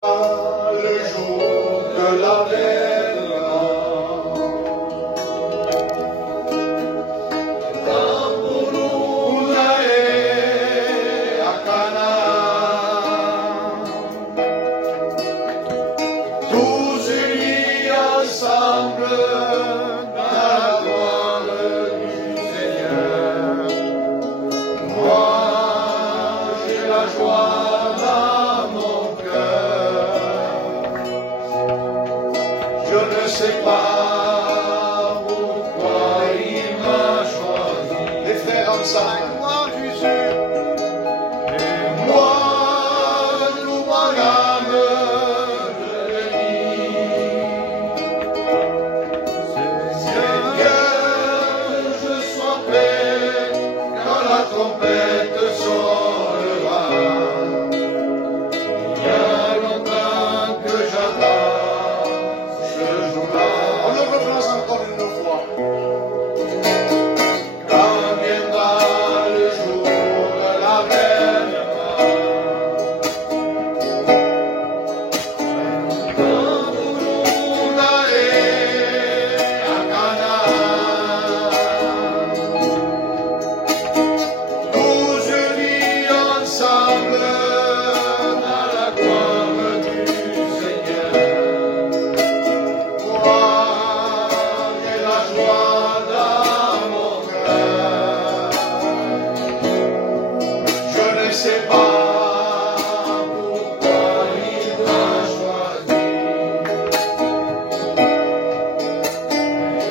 Le jour de l'avènement, pour à Cana, tous unis ensemble dans la gloire du Seigneur. Moi, j'ai la joie. Je ne sais pas pourquoi il m'a choisi. Les frères ensemble, moi Jésus, et moi tout mon âme je le dis. Seigneur, je sois prêt quand la trompette sonnera. Il y a longtemps que j'attends. On le reprend encore une fois. Quand viendra le jour de l'avènement, quand vous allez à Cana, tous unis ensemble dans la gloire du Seigneur. Je ne sais pas pourquoi il m'a choisi.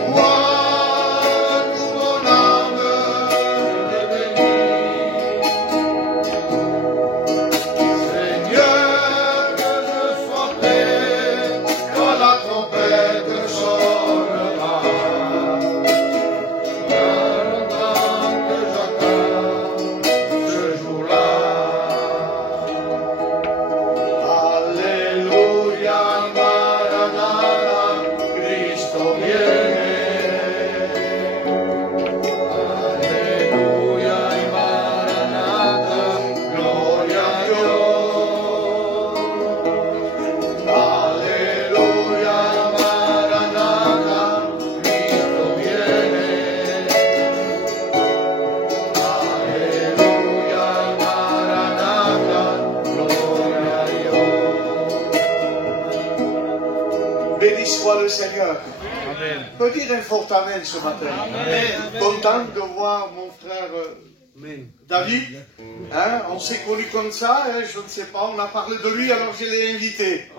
Moi, tout mon âme, je le bénis. Seigneur, que je sois prêt quand la trompette sonnera. Il y a longtemps que j'attends ce jour-là. Alléluia, Maranatha, Cristo viene. Alléluia, Maranatha, gloria a Dios. Alléluia, Maranatha, Cristo viene. Alléluia, Maranatha, gloria a Dios. Béni soit le Seigneur. Amen. Peut dire un fort amen ce matin. Amen. Content de voir mon frère Amen. David. Hein, on s'est connu comme ça, hein, je ne sais pas, on a parlé de lui, alors je l'ai invité.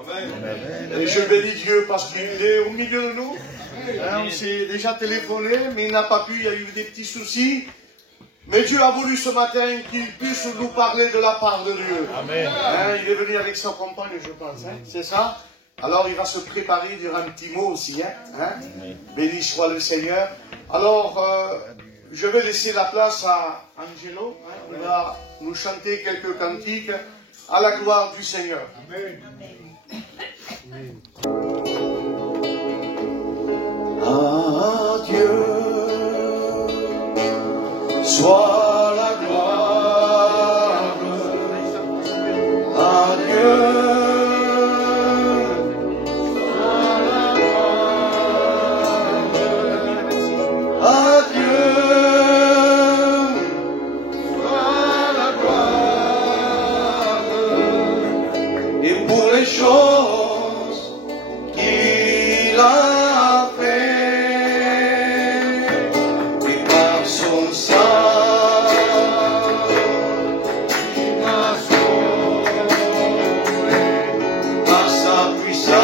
Et je bénis Dieu parce qu'il est au milieu de nous. Hein, on s'est déjà téléphoné, mais il n'a pas pu, il y a eu des petits soucis. Mais Dieu a voulu ce matin qu'il puisse nous parler de la part de Dieu. Amen. Hein, il est venu avec sa compagne, je pense, hein, c'est ça? Alors il va se préparer, dire un petit mot aussi. Hein? Béni soit le Seigneur. Alors, je vais laisser la place à Angelo. Hein? Il va nous chanter quelques cantiques à la gloire du Seigneur. Amen. À Dieu soit la gloire. À Dieu. Choses qu'il a fait et par son sang il m'a sauvé par sa puissance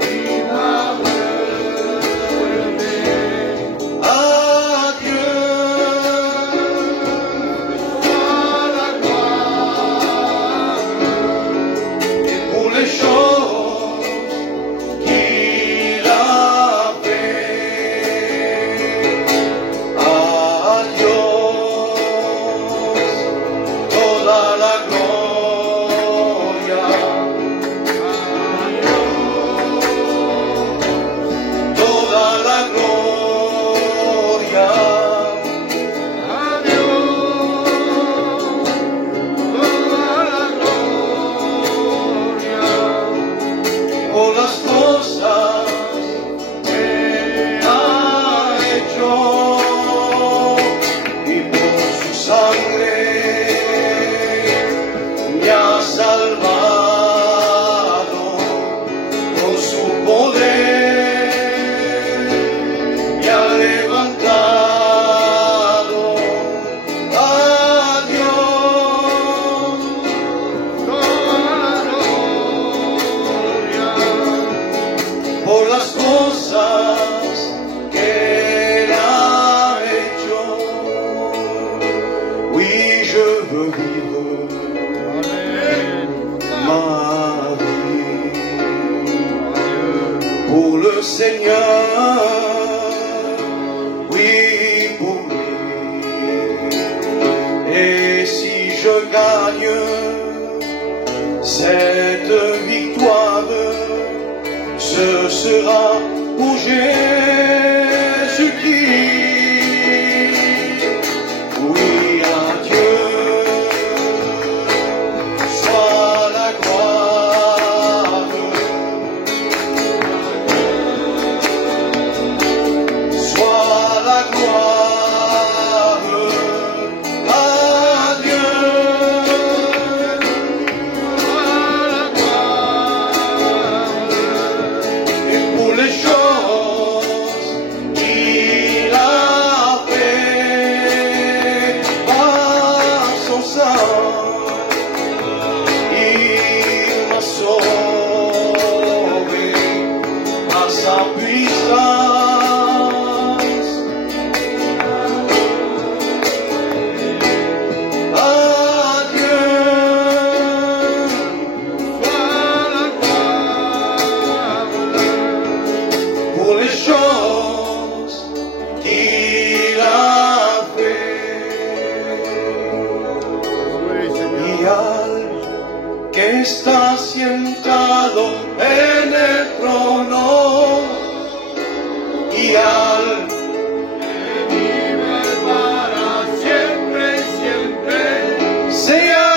il m'a relevé. Adieu soit la gloire. Seigneur, oui pour lui. Et si je gagne cette victoire, ce sera pour Jésus-Christ. Oui à Dieu soit la gloire, soit la gloire à Dieu. Et pour les choses qu'il a fait par son sang, il m'a sauvé par sa puissance. À Dieu soit la gloire pour les choses qu'il a fait. Y al que está sentado en el trono, y al que vive para siempre y siempre, sea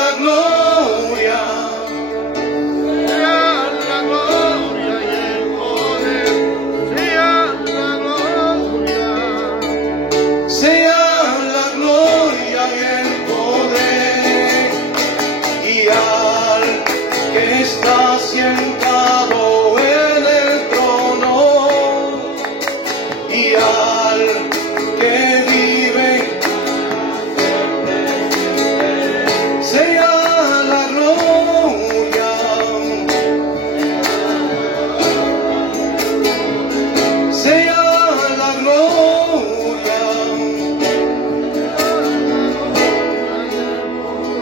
la gloria y el poder, sea la gloria y el poder, y al que está sentado en el trono, y al que vive, sea la gloria, sea la gloria.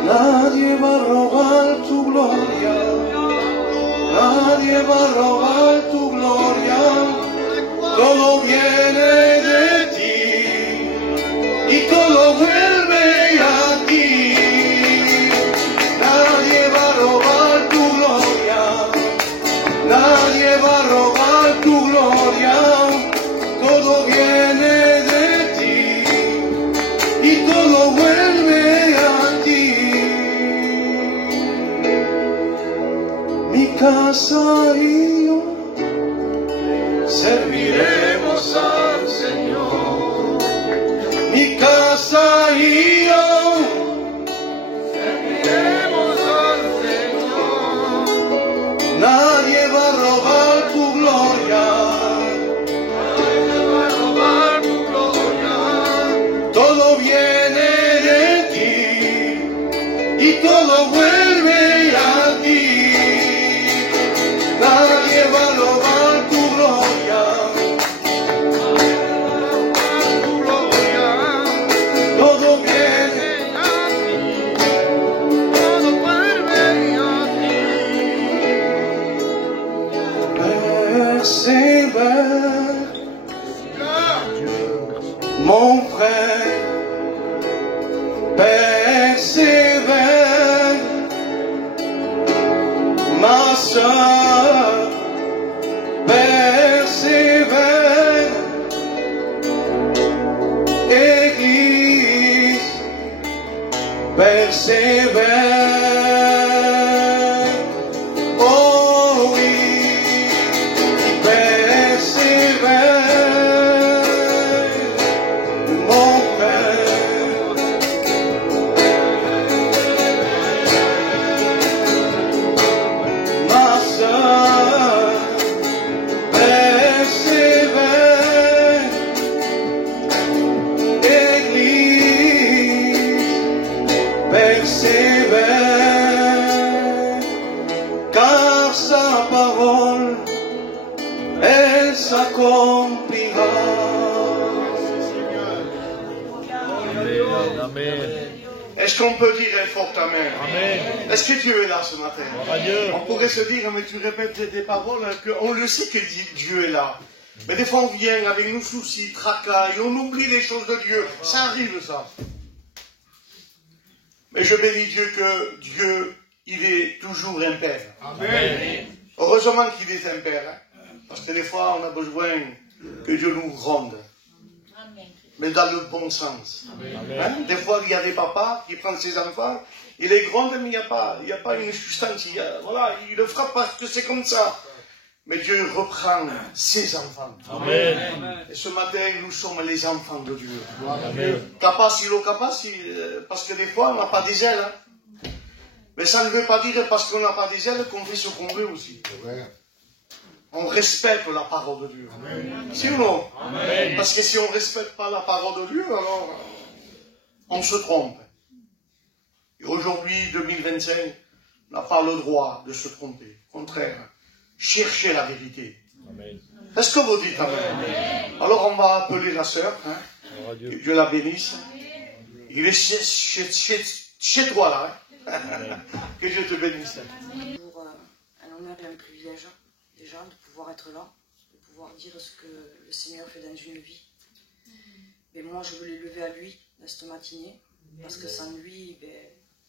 Nadie va a robar tu gloria, nadie va a robar tu gloria, todo viene de ti y todo vuelve a ti. Nadie va a robar tu gloria, nadie va a robar tu gloria, todo viene de ti y todo vuelve a ti. Mi casa y yo serviremos al Señor. Mi casa y yo serviremos al Señor. Nadie va a robar tu gloria, nadie va a robar tu gloria, todo viene de ti y todo vuelve a ti. Nadie va a robar tu gloria, todo viene a ti, todo vuelve a ti. Persévère, mon frère, persévère, ma soeur, persévère, Église, persévère, oh oui, persévère, mon frère, ma soeur, persévère, Église, persévère. Est-ce qu'on peut dire un fort Amen? Amen. Est-ce que Dieu est là ce matin? Dieu. On pourrait se dire, mais tu répètes des paroles, on le sait que Dieu est là. Mais des fois on vient avec nos soucis, tracas, et on oublie les choses de Dieu. Ça arrive ça. Mais je bénis Dieu que Dieu, il est toujours un Père. Amen. Heureusement qu'il est un Père. Hein? Parce que des fois on a besoin que Dieu nous gronde. Mais dans le bon sens. Hein? Des fois, il y a des papas qui prennent ses enfants, il les gronde, mais il n'y a pas une substance. Voilà, il le frappe parce que c'est comme ça. Mais Dieu reprend ses enfants. Amen. Et ce matin, nous sommes les enfants de Dieu. Amen. Capacilo, parce que des fois, on n'a pas des ailes. Hein? Mais ça ne veut pas dire parce qu'on n'a pas des ailes qu'on fait ce qu'on veut aussi. On respecte la parole de Dieu. Si ou non? Amen. Parce que si on ne respecte pas la parole de Dieu, alors on se trompe. Et aujourd'hui, 2025, on n'a pas le droit de se tromper. Au contraire, cherchez la vérité. Est-ce que vous dites Amen? Amen. Alors on va appeler la sœur. Hein? Que Dieu la bénisse. Il est chez toi là. Hein? Que Dieu te bénisse. Pour un honneur et un privilège. Déjà, de pouvoir être là, de pouvoir dire ce que le Seigneur fait dans une vie. Mais moi, je veux les lever à lui, dans cette matinée, parce que sans lui,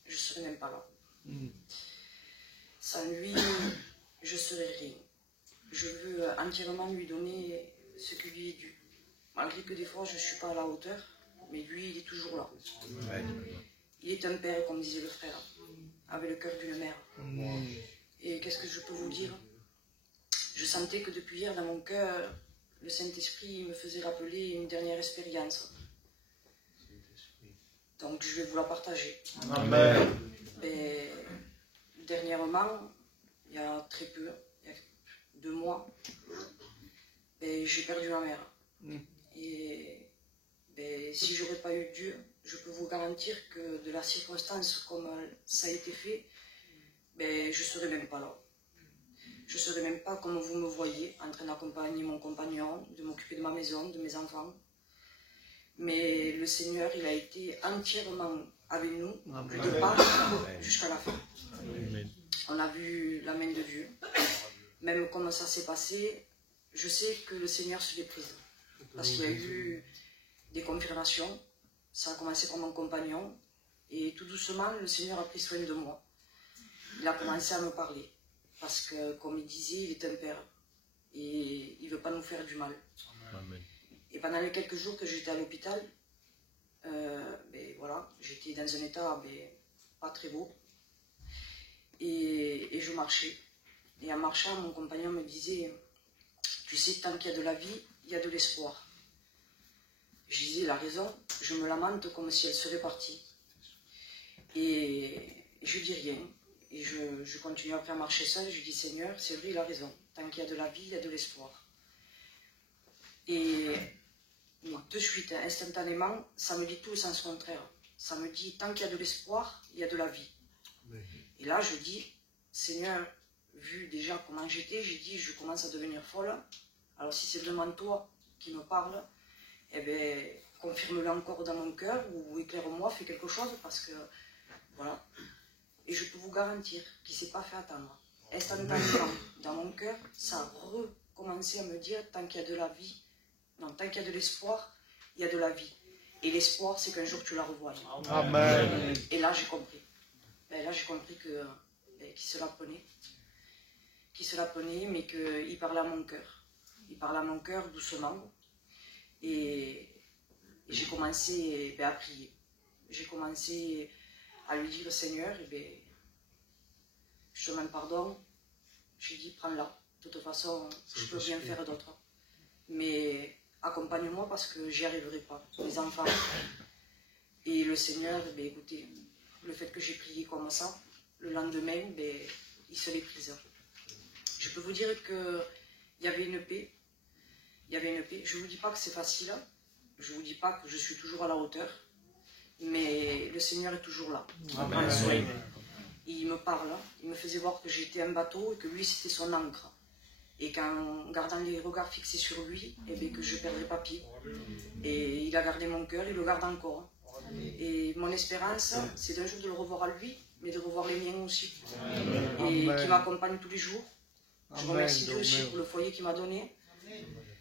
je ne serais même pas là. Sans lui, je ne serais rien. Je veux entièrement lui donner ce qui lui est dû. Malgré que des fois, je ne suis pas à la hauteur, mais lui, il est toujours là. Il est un père, comme disait le frère, avec le cœur d'une mère. Et qu'est-ce que je peux vous dire? Je sentais que depuis hier, dans mon cœur, le Saint-Esprit me faisait rappeler une dernière expérience. Donc, je vais vous la partager. Amen. Et, dernièrement, il y a très peu, il y a 2 mois, j'ai perdu ma mère. Et si je n'aurais pas eu Dieu, je peux vous garantir que de la circonstance comme ça a été fait, je ne serais même pas là. Je ne serais même pas comme vous me voyez, en train d'accompagner mon compagnon, de m'occuper de ma maison, de mes enfants. Mais le Seigneur, il a été entièrement avec nous, du départ jusqu'à la fin. On a vu la main de Dieu. Même comment ça s'est passé, je sais que le Seigneur se l'est prise. Parce qu'il y a eu des confirmations. Ça a commencé par mon compagnon. Et tout doucement, le Seigneur a pris soin de moi. Il a commencé à me parler. Parce que, comme il disait, il est un père. Et il ne veut pas nous faire du mal. Amen. Et pendant les quelques jours que j'étais à l'hôpital, voilà, j'étais dans un état pas très beau. Et je marchais. Et en marchant, mon compagnon me disait, tu sais, tant qu'il y a de la vie, il y a de l'espoir. Je disais, il a raison, je me lamente comme si elle serait partie. Et je dis rien. Et je continue après à marcher seul, je dis, Seigneur, c'est vrai, il a raison. Tant qu'il y a de la vie, il y a de l'espoir. Et de suite, instantanément, ça me dit tout le sens contraire. Ça me dit, tant qu'il y a de l'espoir, il y a de la vie. Et là, je dis, Seigneur, vu déjà comment j'étais, j'ai dit, je commence à devenir folle. Alors si c'est vraiment toi qui me parles, confirme-le encore dans mon cœur, ou éclaire-moi, fais quelque chose, parce que, voilà. Et je peux vous garantir qu'il ne s'est pas fait attendre. Instantanément, dans mon cœur, ça a recommencé à me dire, tant qu'il y a de la vie, non, tant qu'il y a de l'espoir, il y a de la vie. Et l'espoir, c'est qu'un jour tu la revoies. Amen. Et là, j'ai compris. Là, j'ai compris qu'il se la prenait. Qu'il se la prenait, mais qu'il parlait à mon cœur. Il parlait à mon cœur doucement. Et j'ai commencé à prier. J'ai commencé à lui dire, Seigneur, je te demande pardon. Je dis, prends-la. De toute façon, je ne peux rien faire d'autre. Mais accompagne-moi parce que j'y arriverai pas. Les enfants. Et le Seigneur, écoutez, le fait que j'ai prié comme ça, le lendemain, il se l'est prise. Je peux vous dire qu'il y avait une paix. Il y avait une paix. Je ne vous dis pas que c'est facile. Je ne vous dis pas que je suis toujours à la hauteur. Mais le Seigneur est toujours là. Amen. Il me parle. Il me faisait voir que j'étais un bateau et que lui, c'était son ancre. Et qu'en gardant les regards fixés sur lui, que je ne perdrais pas pied. Et il a gardé mon cœur, il le garde encore. Et mon espérance, c'est d'un jour de le revoir à lui, mais de revoir les miens aussi. Et qui m'accompagne tous les jours. Je remercie Dieu aussi pour le foyer qu'il m'a donné.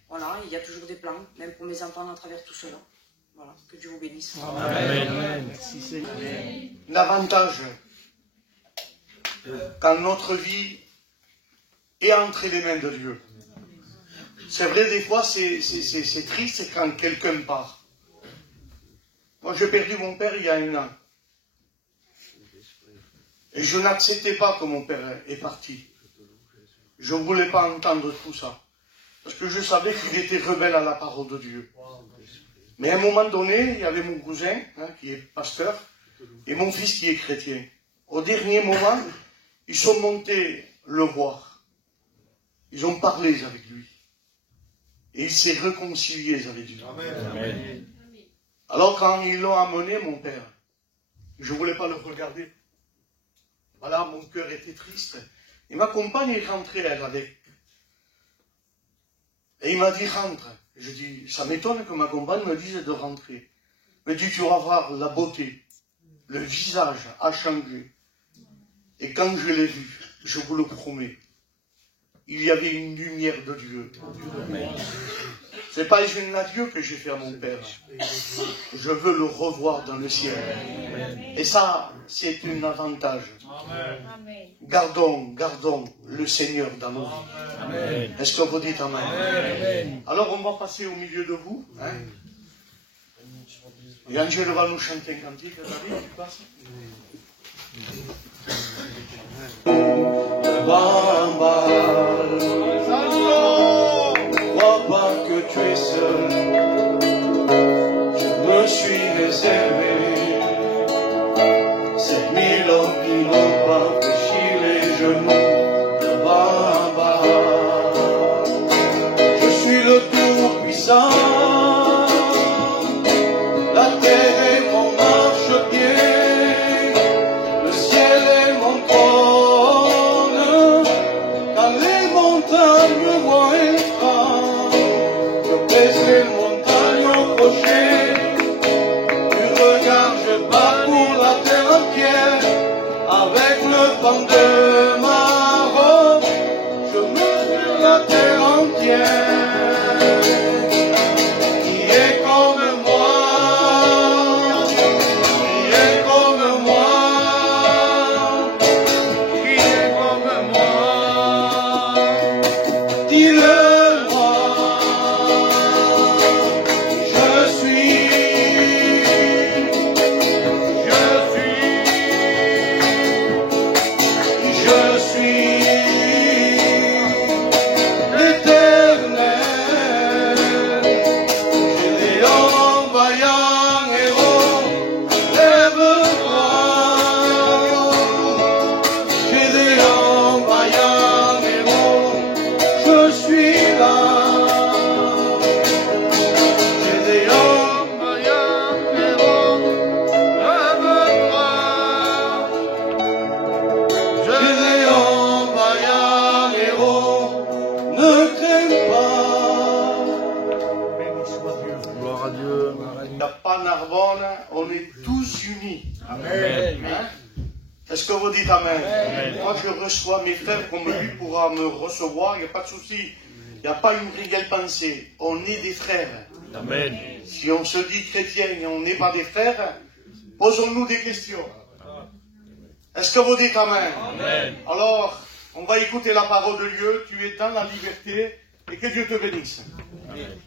Voilà, il y a toujours des plans, même pour mes enfants à travers tout cela. Voilà, que Dieu vous bénisse. Amen. L'avantage, quand notre vie est entre les mains de Dieu. C'est vrai, des fois, c'est triste quand quelqu'un part. Moi, j'ai perdu mon père il y a 1 an. Et je n'acceptais pas que mon père est parti. Je ne voulais pas entendre tout ça. Parce que je savais qu'il était rebelle à la parole de Dieu. Mais à un moment donné, il y avait mon cousin, qui est pasteur, et mon fils qui est chrétien. Au dernier moment, ils sont montés le voir. Ils ont parlé avec lui. Et il s'est réconcilié avec Dieu. Amen. Alors quand ils l'ont amené, mon père, je ne voulais pas le regarder. Voilà, mon cœur était triste. Et ma compagne est rentrée, elle, avec. Et il m'a dit, rentre. Je dis, ça m'étonne que ma compagne me dise de rentrer. Mais tu vas voir la beauté. Le visage a changé. Et quand je l'ai vu, je vous le promets, il y avait une lumière de Dieu. Ce n'est pas un adieu que j'ai fait à mon père. Je veux le revoir dans le ciel. Et ça, c'est un avantage. Gardons le Seigneur dans nos vies. Est-ce que vous dites Amen? Alors on va passer au milieu de vous. Et Angèle va nous chanter un cantique. David, tu passes? Crois pas que tu es seul. Je me suis réservé 7000 hommes qui n'ont pas fléchi les genoux de Baba. Je suis le Tout-Puissant. La terre est mon marchepied. Le ciel est mon trône. Quand les montagnes me voient les montagnes au crochet, du regard je bats pour la terre entière, avec le vent de ma robe, je mesure la terre entière. Qui est comme moi, qui est comme moi, qui est comme moi, dis-le. On est tous unis. Amen. Est-ce que vous dites Amen? Amen. Moi, je reçois mes frères comme lui pourra me recevoir, il n'y a pas de souci. Il n'y a pas une rigueur pensée. On est des frères. Amen. Si on se dit chrétien et on n'est pas des frères, posons-nous des questions. Est-ce que vous dites Amen? Amen. Alors, on va écouter la parole de Dieu. Tu es dans la liberté et que Dieu te bénisse. Amen.